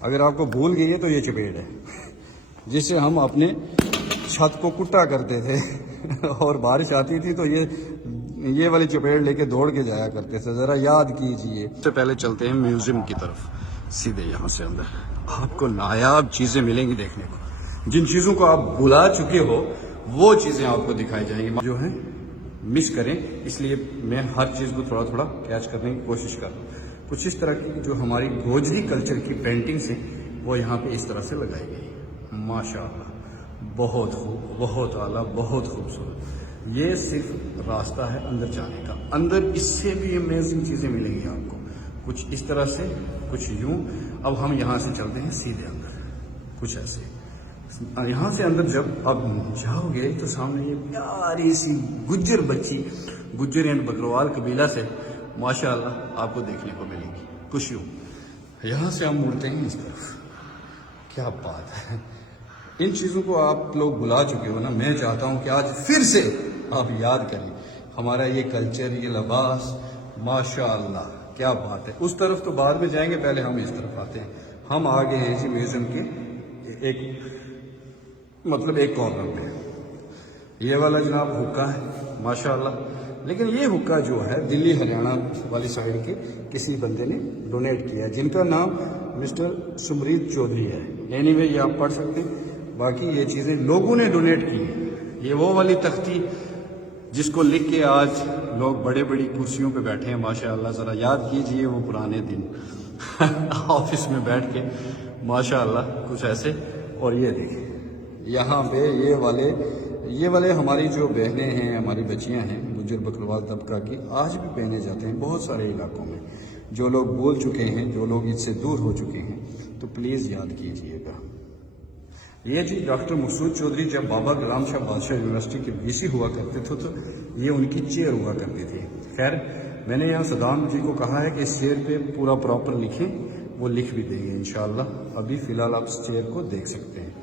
اگر آپ کو بھول گئی ہے تو یہ چپیٹ ہے جس سے ہم اپنے چھت کو کٹا کرتے تھے اور بارش آتی تھی تو یہ والی چپیٹ لے کے دوڑ کے جایا کرتے تھے. ذرا یاد کیجئے. اس سے پہلے چلتے ہیں میوزیم کی طرف. سیدھے یہاں سے اندر آپ کو نایاب چیزیں ملیں گی دیکھنے کو. جن چیزوں کو آپ بھلا چکے ہو وہ چیزیں آپ کو دکھائی جائیں گی جو ہیں مس کریں. اس لیے میں ہر چیز کو تھوڑا تھوڑا کیچ کرنے کی کوشش کر رہا ہوں. کچھ اس طرح کی جو ہماری گوجری کلچر کی پینٹنگس ہیں وہ یہاں پہ اس طرح سے لگائی گئی. ماشاء اللہ بہت خوب, بہت اعلیٰ, بہت خوبصورت. یہ صرف راستہ ہے اندر جانے کا. اندر اس سے بھی امیزنگ چیزیں ملیں گی آپ کو. کچھ اس طرح سے, کچھ یوں. اب ہم یہاں سے چلتے ہیں سیدھے اندر. کچھ ایسے یہاں سے اندر جب آپ جاؤ گے تو سامنے یہ پیاری سی گجر بچی, گجر یعنی بکروال قبیلہ سے, ماشاء اللہ آپ کو دیکھنے کو ملے گی. کچھ یوں. یہاں سے ہم مڑتے ہیں اس طرف. کیا بات ہے. ان چیزوں کو آپ لوگ بھلا چکے ہو نا. میں چاہتا ہوں کہ آج پھر سے آپ یاد کریں ہمارا یہ کلچر, یہ لباس. ماشاء اللہ کیا بات ہے. اس طرف تو بعد میں جائیں گے, پہلے ہم اس طرف آتے ہیں. ہم آگے ہیں جی میوزیم کے ایک کارنر پہ. یہ والا جناب حکا ہے ماشاء اللہ. لیکن یہ حکا جو ہے دلی ہریانہ والی سائڈ کے کسی بندے نے ڈونیٹ کیا ہے, جن کا نام مسٹر سمریت چودھری ہے. اینی وے یہ آپ پڑھ سکتے ہیں. باقی یہ چیزیں لوگوں نے ڈونیٹ کی ہیں. یہ وہ والی تختی جس کو لکھ کے آج لوگ بڑے بڑی کرسیوں پہ بیٹھے ہیں ماشاء اللہ. ذرا یاد کیجئے وہ پرانے دن آفس میں بیٹھ کے ماشاء اللہ کچھ ایسے. اور یہ دیکھیں یہاں پہ یہ والے ہماری جو بہنیں ہیں, ہماری بچیاں ہیں گجر بکروال طبقہ کی, آج بھی پہنے جاتے ہیں بہت سارے علاقوں میں. جو لوگ بول چکے ہیں, جو لوگ اس سے دور ہو چکے ہیں, تو پلیز یاد کیجئے گا. یہ جی ڈاکٹر مقصود چودھری جب بابا غلام شاہ بادشاہ یونیورسٹی کے وی سی ہوا کرتے تھے تو یہ ان کی چیئر ہوا کرتی تھی. خیر میں نے یہاں صدام جی کو کہا ہے کہ اس چیئر پہ پورا پراپر لکھیں, وہ لکھ بھی دیں گے انشاءاللہ. ابھی فی الحال آپ اس چیئر کو دیکھ سکتے ہیں.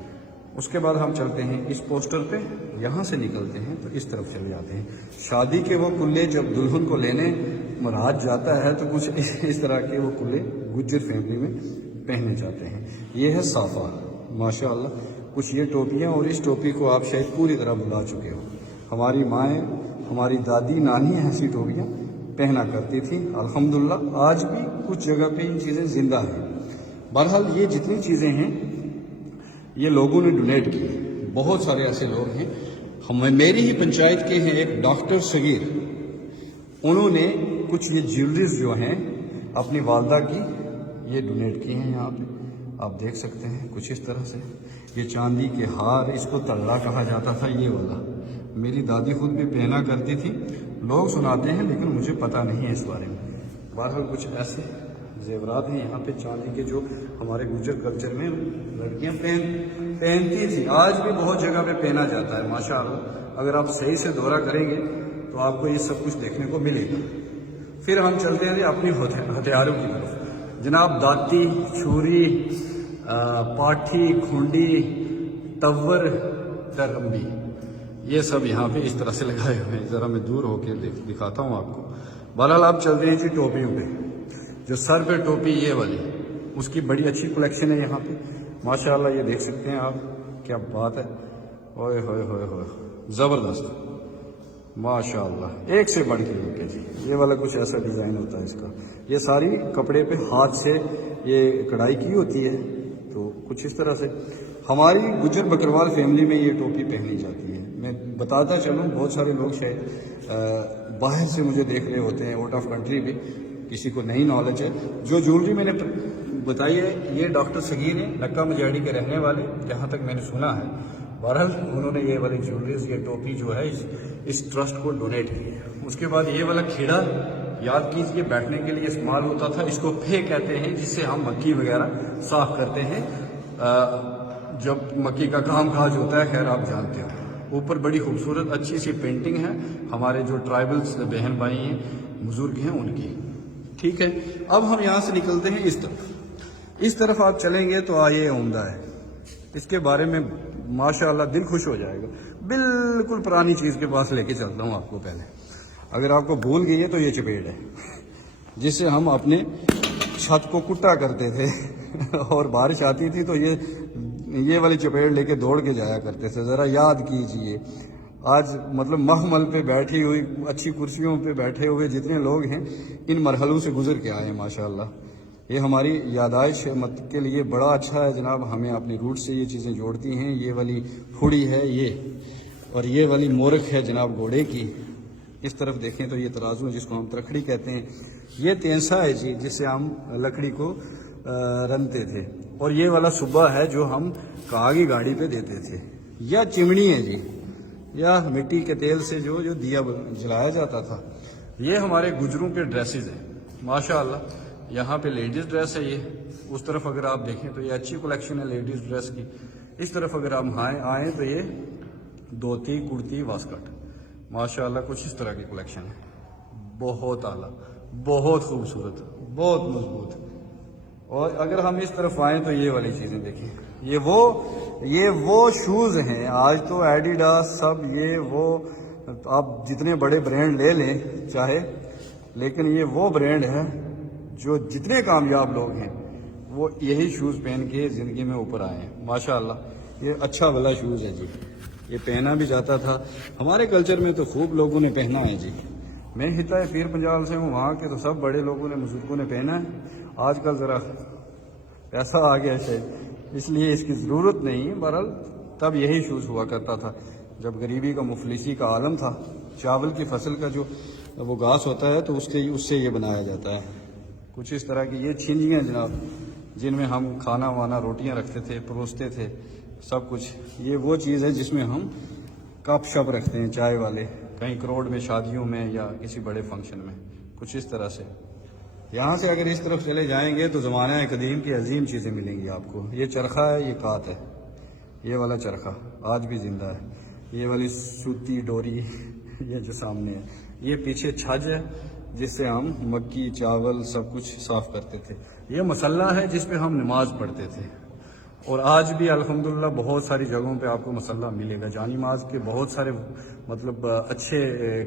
اس کے بعد ہم چلتے ہیں اس پوسٹر پہ. یہاں سے نکلتے ہیں تو اس طرف چلے جاتے ہیں. شادی کے وہ کلے جب دلہن کو لینے مراد جاتا ہے تو کچھ اس طرح کے وہ کلے گجر فیملی میں پہنے جاتے ہیں. یہ ہے صافہ ماشاء اللہ. کچھ یہ ٹوپیاں, اور اس ٹوپی کو آپ شاید پوری طرح بھلا چکے ہو. ہماری مائیں, ہماری دادی نانی ایسی ٹوپیاں پہنا کرتی تھیں. الحمدللہ آج بھی کچھ جگہ پہ یہ چیزیں زندہ ہیں. بہرحال یہ جتنی چیزیں ہیں یہ لوگوں نے ڈونیٹ کی. بہت سارے ایسے لوگ ہیں, میری ہی پنچایت کے ہیں ایک ڈاکٹر صغیر, انہوں نے کچھ یہ جیولریز جو ہیں اپنی والدہ کی یہ ڈونیٹ کی ہیں. یہاں پہ آپ دیکھ سکتے ہیں کچھ اس طرح سے. یہ چاندی کے ہار, اس کو تلہ کہا جاتا تھا. یہ والا میری دادی خود بھی پہنا کرتی تھی. لوگ سناتے ہیں لیکن مجھے پتہ نہیں ہے اس بارے میں. بہرحال کچھ ایسے زیورات ہیں یہاں پہ چاندی کے جو ہمارے گجر کلچر میں لڑکیاں پہنتی تھی. آج بھی بہت جگہ پہ پہنا جاتا ہے ماشاء اللہ. اگر آپ صحیح سے دورہ کریں گے تو آپ کو یہ سب کچھ دیکھنے کو ملے گا. پھر ہم چلتے ہیں اپنی ہتھیاروں کی طرف. جناب داتی, چھری, پاٹھی, کھنڈی, تور, ترمبی, یہ سب یہاں پہ اس طرح سے لگائے ہوئے ہیں. ذرا میں دور ہو کے دکھاتا ہوں آپ کو. بہرحال آپ چلتے ہیں جی ٹوپیوں پہ. جو سر پہ ٹوپی یہ والی, اس کی بڑی اچھی کلیکشن ہے یہاں پہ ماشاء اللہ. یہ دیکھ سکتے ہیں آپ, کیا بات ہے. اوئے ہوئے ہوئے ہوئے, زبردست ماشاء اللہ. ایک سے بڑھ کے روکے جی. یہ والا کچھ ایسا ڈیزائن ہوتا ہے اس کا. یہ ساری کپڑے پہ ہاتھ سے یہ کڑھائی کی ہوتی ہے. تو کچھ اس طرح سے ہماری گجر بکروال فیملی میں یہ ٹوپی پہنی جاتی ہے. میں بتاتا چلوں, بہت سارے لوگ شاید باہر سے مجھے دیکھ رہے ہوتے ہیں, آؤٹ آف کنٹری بھی, کسی کو نہیں نالج ہے. جو جیولری میں نے بتائی ہے یہ ڈاکٹر صغیر ہیں, لکا مجاڑی کے رہنے والے, جہاں تک میں نے سنا ہے. بہرحال انہوں نے یہ والی جیولریز, یہ ٹوپی جو ہے اس ٹرسٹ کو ڈونیٹ کی ہے. اس کے بعد یہ والا کھیڑا یاد کیجئے بیٹھنے کے لیے استعمال ہوتا تھا. اس کو پھے کہتے ہیں, جس سے ہم مکھی وغیرہ صاف کرتے ہیں جب مکھی کا کام کاج ہوتا ہے. خیر آپ جانتے ہو. اوپر بڑی خوبصورت اچھی سی پینٹنگ ہے ہمارے جو ٹرائبلز بہن بھائی ہیں, بزرگ ہیں, ان کی. ٹھیک ہے, اب ہم یہاں سے نکلتے ہیں اس طرف. اس طرف آپ چلیں گے تو یہ عمدہ ہے. اس کے بارے میں ماشاء اللہ دل خوش ہو جائے گا. بالکل پرانی چیز کے پاس لے کے چلتا ہوں آپ کو. پہلے اگر آپ کو بھول گئی ہے تو یہ چپیٹ ہے جس سے ہم اپنے چھت کو کٹا کرتے تھے اور بارش آتی تھی تو یہ والی چپیٹ لے کے دوڑ کے جایا کرتے تھے. ذرا یاد کیجئے آج مطلب محمل پہ بیٹھی ہوئی اچھی کرسیوں پہ بیٹھے ہوئے جتنے لوگ ہیں ان مرحلوں سے گزر کے آئے ہیں ماشاءاللہ. یہ ہماری یادائش کے لیے بڑا اچھا ہے جناب. ہمیں اپنی روٹ سے یہ چیزیں جوڑتی ہیں. یہ والی پھوڑی ہے یہ، اور یہ والی مورخ ہے جناب گھوڑے کی. اس طرف دیکھیں تو یہ ترازو جس کو ہم ترکھڑی کہتے ہیں. یہ تینسا ہے جی جس سے ہم لکڑی کو رنتے تھے. اور یہ والا صبح ہے جو ہم کاغی گاڑی پہ دیتے تھے. یا چمنی ہے جی، یا مٹی کے تیل سے جو دیا جلایا جاتا تھا. یہ ہمارے گجروں کے ڈریسز ہیں ماشاءاللہ. یہاں پہ لیڈیز ڈریس ہے یہ. اس طرف اگر آپ دیکھیں تو یہ اچھی کلیکشن ہے لیڈیز ڈریس کی. اس طرف اگر ہم آئیں تو یہ دھوتی کرتی واسکٹ ماشاءاللہ کچھ اس طرح کی کلیکشن ہے. بہت اعلیٰ، بہت خوبصورت، بہت مضبوط. اور اگر ہم اس طرف آئیں تو یہ والی چیزیں دیکھیں. یہ وہ شوز ہیں. آج تو ایڈیڈاس سب یہ وہ آپ جتنے بڑے برانڈ لے لیں چاہے، لیکن یہ وہ برانڈ ہے جو جتنے کامیاب لوگ ہیں وہ یہی شوز پہن کے زندگی میں اوپر آئے ہیں ماشاءاللہ. یہ اچھا والا شوز ہے جی. یہ پہنا بھی جاتا تھا ہمارے کلچر میں تو خوب لوگوں نے پہنا ہے جی. میں خطہ پیر پنجال سے ہوں، وہاں کے تو سب بڑے لوگوں نے بزرگوں نے پہنا ہے. آج کل ذرا پیسہ آ گیا شاید اس لیے اس کی ضرورت نہیں. بہرحال تب یہی شوز ہوا کرتا تھا جب غریبی کا مفلسی کا عالم تھا. چاول کی فصل کا جو وہ گھاس ہوتا ہے تو اس سے یہ بنایا جاتا ہے. کچھ اس طرح کی یہ چھینجیاں جناب جن میں ہم کھانا وانا روٹیاں رکھتے تھے، پروستے تھے سب کچھ. یہ وہ چیز ہے جس میں ہم کپ شپ رکھتے ہیں چائے والے، کہیں کروڑ میں شادیوں میں یا کسی بڑے فنکشن میں. کچھ اس طرح سے. یہاں سے اگر اس طرف چلے جائیں گے تو زمانہ قدیم کی عظیم چیزیں ملیں گی آپ کو. یہ چرخہ ہے، یہ کات ہے. یہ والا چرخہ آج بھی زندہ ہے. یہ والی سوتی ڈوری یہ جو سامنے ہے، یہ پیچھے چھج ہے جس سے ہم مکی چاول سب کچھ صاف کرتے تھے. یہ مسلح ہے جس پہ ہم نماز پڑھتے تھے. اور آج بھی الحمدللہ بہت ساری جگہوں پہ آپ کو مسلح ملے گا. جانماز کے بہت سارے مطلب اچھے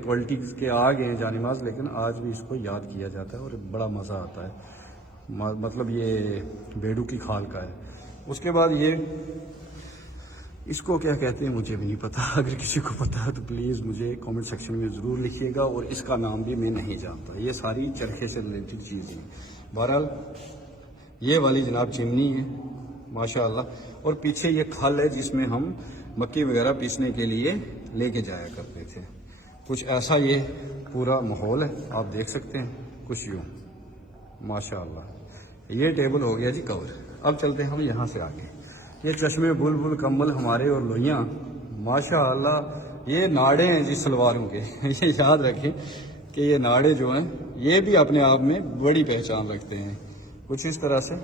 کوالٹی کے آ گئے ہیں جانماز، لیکن آج بھی اس کو یاد کیا جاتا ہے اور بڑا مزہ آتا ہے. مطلب یہ بیڑو کی کھال کا ہے. اس کے بعد یہ اس کو کیا کہتے ہیں مجھے بھی نہیں پتا. اگر کسی کو پتا ہے تو پلیز مجھے کامنٹ سیکشن میں ضرور لکھیے گا. اور اس کا نام بھی میں نہیں جانتا. یہ ساری چرخے سے ریلیٹڈ چیزیں ہیں. بہرحال یہ والی جناب چمنی ہے ماشاءاللہ. اور پیچھے یہ کھل ہے جس میں ہم مکی وغیرہ پیسنے کے لیے لے کے جایا کرتے تھے. کچھ ایسا یہ پورا ماحول ہے آپ دیکھ سکتے ہیں. کچھ یوں ماشاءاللہ. یہ ٹیبل ہو گیا جی کور. اب چلتے ہیں ہم یہاں سے آگے. یہ چشمے بلبل کمبل ہمارے اور لوہیاں ماشاءاللہ. یہ ناڑے ہیں جی سلواروں کے. یہ یاد رکھیں کہ یہ ناڑے جو ہیں یہ بھی اپنے آپ میں بڑی پہچان رکھتے ہیں. کچھ اس طرح سے.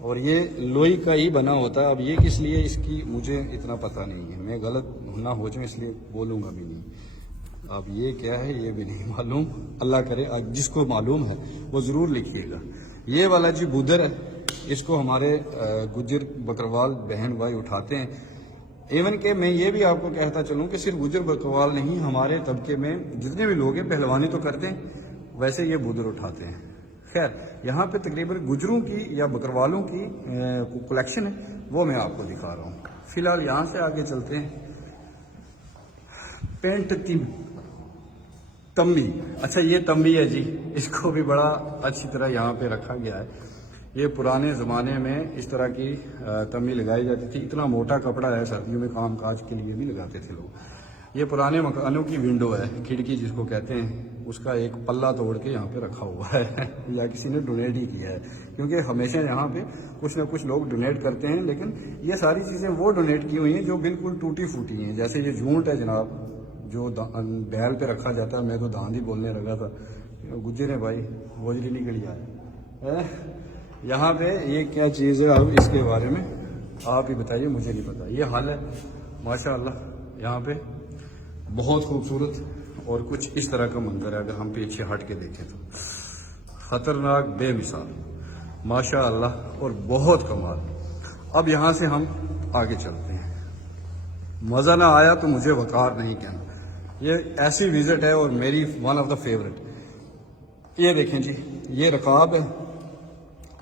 اور یہ لوہی کا ہی بنا ہوتا ہے. اب یہ کس لیے اس کی مجھے اتنا پتہ نہیں ہے. میں غلط نہ ہو جاؤں اس لیے بولوں گا بھی نہیں. اب یہ کیا ہے یہ بھی نہیں معلوم. اللہ کرے جس کو معلوم ہے وہ ضرور لکھیے گا. یہ والا جی بودر ہے. اس کو ہمارے گجر بکروال بہن بھائی اٹھاتے ہیں. ایون کہ میں یہ بھی آپ کو کہتا چلوں کہ صرف گجر بکروال نہیں، ہمارے طبقے میں جتنے بھی لوگ ہیں پہلوانی تو کرتے ہیں، ویسے یہ بودر اٹھاتے ہیں. خیر یہاں پہ تقریباً گجروں کی یا بکروالوں کی کلیکشن ہے وہ میں آپ کو دکھا رہا ہوں. فی الحال یہاں سے آگے چلتے ہیں. پینٹ تمبی. اچھا یہ تمبی ہے جی. اس کو بھی بڑا اچھی طرح یہاں پہ رکھا گیا ہے. یہ پرانے زمانے میں اس طرح کی تمبی لگائی جاتی تھی. اتنا موٹا کپڑا ہے سردیوں میں کام کاج کے لیے بھی لگاتے تھے لوگ. یہ پرانے مکانوں کی ونڈو ہے، کھڑکی جس کو کہتے ہیں. اس کا ایک پلہ توڑ کے یہاں پہ رکھا ہوا ہے یا کسی نے ڈونیٹ ہی کیا ہے، کیونکہ ہمیشہ یہاں پہ کچھ نہ کچھ لوگ ڈونیٹ کرتے ہیں. لیکن یہ ساری چیزیں وہ ڈونیٹ کی ہوئی ہیں جو بالکل ٹوٹی پھوٹی ہیں. جیسے یہ جھونٹ ہے جناب جو بیل پہ رکھا جاتا ہے. میں تو داند ہی بولنے لگا تھا. گجر ہے بھائی، گوجری نکلی آئے. یہاں پہ یہ کیا چیز ہے اب اس کے بارے میں آپ ہی بتائیے، مجھے نہیں پتا. یہ حال ہے ماشاءاللہ. یہاں پہ بہت خوبصورت اور کچھ اس طرح کا منظر ہے. اگر ہم پیچھے ہٹ کے دیکھیں تو خطرناک بے مثال ماشاءاللہ اور بہت کمال. اب یہاں سے ہم آگے چلتے ہیں. مزہ نہ آیا تو مجھے وقار نہیں کہنا. یہ ایسی وزٹ ہے اور میری ون آف دا فیوریٹ. یہ دیکھیں جی، یہ رکاب ہے.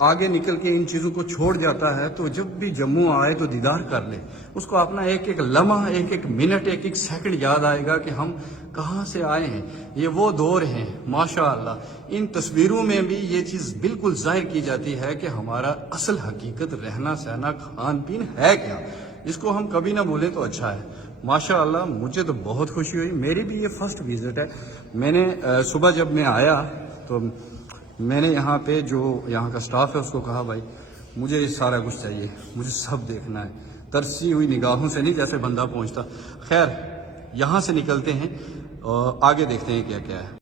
آگے نکل کے ان چیزوں کو چھوڑ جاتا ہے تو جب بھی جموں آئے تو دیدار کر لے، اس کو اپنا ایک ایک لمحہ، ایک ایک منٹ، ایک ایک سیکنڈ یاد آئے گا کہ ہم کہاں سے آئے ہیں۔ یہ وہ دور ہیں ماشاءاللہ، ان تصویروں میں بھی یہ چیز بالکل ظاہر کی جاتی ہے کہ ہمارا اصل حقیقت رہنا سہنا کھان پین ہے کیا، اس کو ہم کبھی نہ بھولیں تو اچھا ہے۔ ماشاءاللہ مجھے تو بہت خوشی ہوئی، میری بھی یہ فرسٹ وزٹ ہے۔ میں نے صبح جب میں آیا تو میں نے یہاں پہ جو یہاں کا سٹاف ہے اس کو کہا بھائی مجھے یہ سارا کچھ چاہیے، مجھے سب دیکھنا ہے، ترسی ہوئی نگاہوں سے نہیں جیسے بندہ پہنچتا۔ خیر یہاں سے نکلتے ہیں اور آگے دیکھتے ہیں کیا کیا ہے۔